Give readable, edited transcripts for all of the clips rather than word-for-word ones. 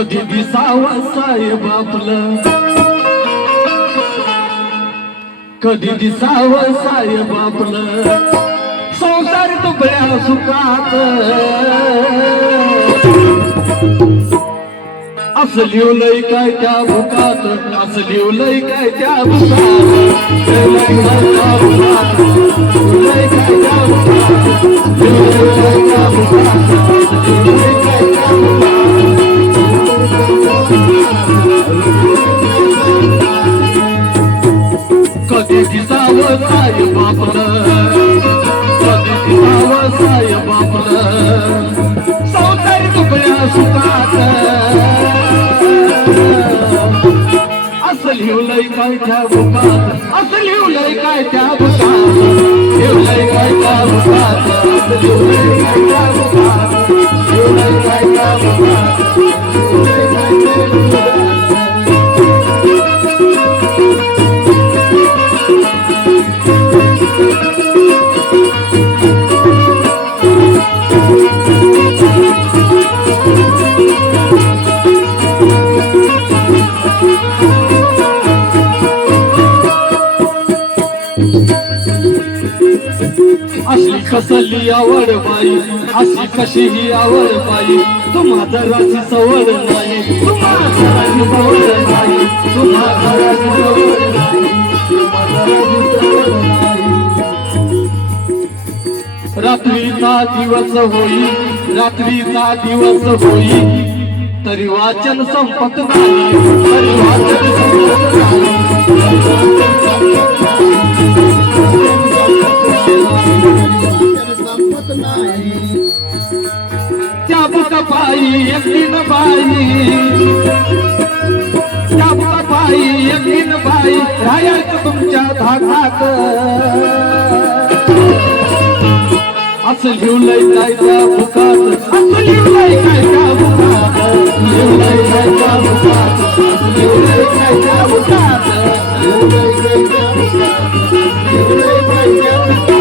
कधी दिसावं साहेब आपलं, कधी दिसावं साहेब आपलं, संसार तुकड्या सुखात असं लिवलंय काय त्या भुकात, असं लिवलंय काय त्या भुकात, लिवलंय काय त्या भुकात, लिवलंय काय त्या भुकात, लिवलंय काय त्या भुकात, लिवलंय काय त्या भुकात. कधी दिसावं साहेब आपलं, कधी दिसावं साहेब आपलं, संसार तुकड्या सुखात असं लिवलंय काय त्या भुकात, असं लिवलंय काय त्या भुकात, लिवलंय काय त्या भुकात, असं लिवलंय काय त्या भुकात, लिवलंय काय त्या भुकात, लिवलंय काय त्या भुकात. अशी कसली आवड बाई, अशी कशी ही आवड बाई, तुम्हा जराची सवड नाही, तुम्हा जराची सवड नाही, तुम्हा जराची सवड नाही, तुम्हा जराची सवड नाही. रात्रीचा दिवस होई, रात्रीचा दिवस होई, तरी वाचन संपत नाही, तरी वाचन संपत नाही. त्या बुका पायी एकटीन बाई, त्या बुका पायी एकटीन बाई, राहायचं तुमच्या धाकात असं लिवलंय काय त्या भुकात, असं लिवलंय काय त्या भुकात, लिवलंय काय त्या भुकात, लिवलंय काय त्या भुकात, लिवलंय काय त्या भुकात, लिवलंय काय त्या भुकात.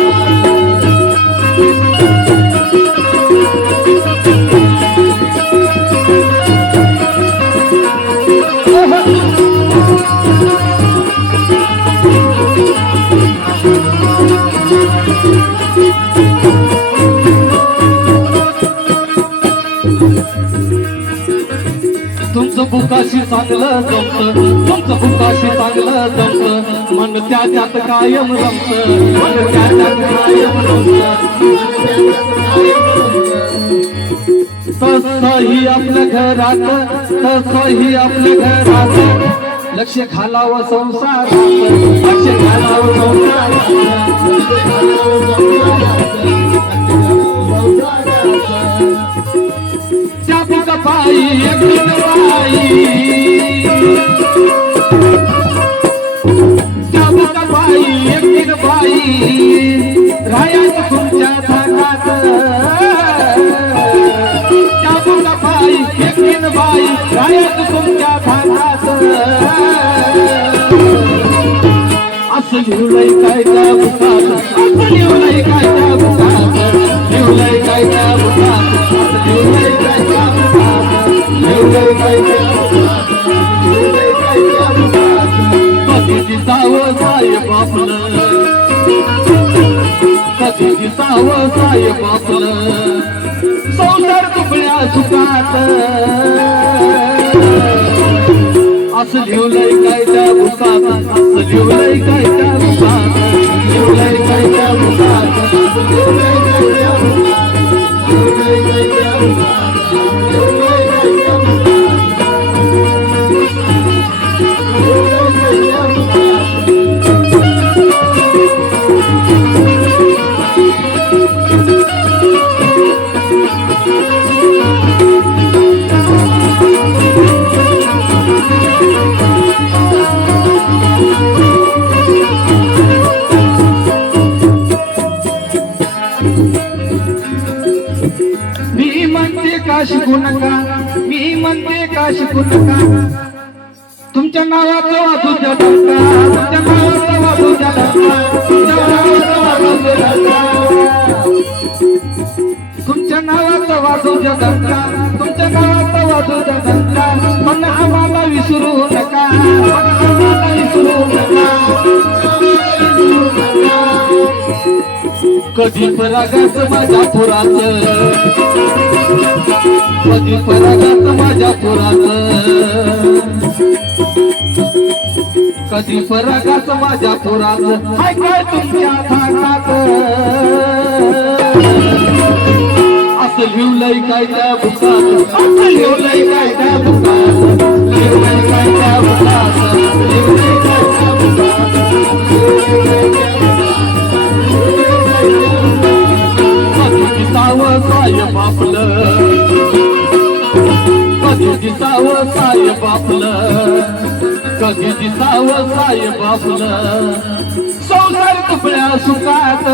तुमचं बुकाशी चांगलं जमतं, तुमचं बुकाशी चांगलं जमतं, मन त्याच्यात कायम रमतं, मन त्याच्यात कायम रमतं. तसंही आपल्या घरात, तसंही आपल्या घरात लक्ष घालावं संसारात, लक्ष घालावं संसारात, लक्ष घालावं संसारात. त्या बुका पायी एकटीन बाई, त्या बुका पायी एकटीन बाई, राहायचं तुमच्या धाकात. त्या बुका पायी एकटीन बाई, राहायचं तुमच्या धाकात असं लिवलंय काय त्या भुकात, असं लिवलंय काय त्या भुकात, लिवलंय काय त्या भुकात, लिवलंय काय त्या भुकात, लिवलंय काय त्या भुकात, लिवलंय काय त्या भुकात. कधी दिसावं साहेब आपलं, कधी दिसावं साहेब आपलं, संसार तुकड्या सुखात असं लिवलंय काय त्या भुकात, असं लिवलंय काय त्या भुकात, लिवलंय काय त्या भुकात, लिवलंय काय त्या भुकात, लिवलंय काय त्या भुकात, लिवलंय काय त्या भुकात, लिवलंय काय त्या भुकात. मी म्हणते का शिकू नका, मी म्हणते का शिकू नका, तुमच्या नावाचं वाजू द्या डंका, तुमच्या नावाचं वाजू द्या डंका, तुमच्या नावाचं वाजू द्या डंका, तुमच्या नावाचं वाजू द्या डंका. तुमच्या गावात वाजूचा घंटा पण आम्हाला विसरू नका आम्हाला विसरू नका कधी परागात माझ्या पुरात कधी परागात माझ्या पुरात कधी परागात माझ्या पुरात हाय काय तुमच्या भागात असं लिवलंय काय त्या बुकात असं लिवलंय काय त्या बुकात लिवलंय काय त्या बुकात लिवलंय काय त्या बुकात कधी दिसावं साहेब आपलं कधी दिसावं साहेब आपलं कधी दिसावं साहेब आपलं संसार कपड्या सुखात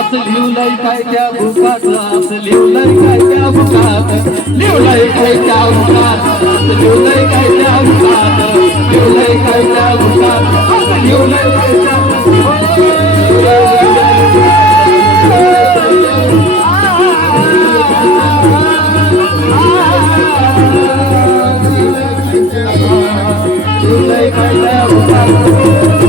असं लिवलंय काय त्या बुकात असं लिवलंय काय त्या बुकात लिवलंय काय त्या बुकात असं लिवलंय काय त्या बुकात लिवलंय काय त्या बुकात असं लिवलंय काय त्या लिवलंय काय त्या बुकात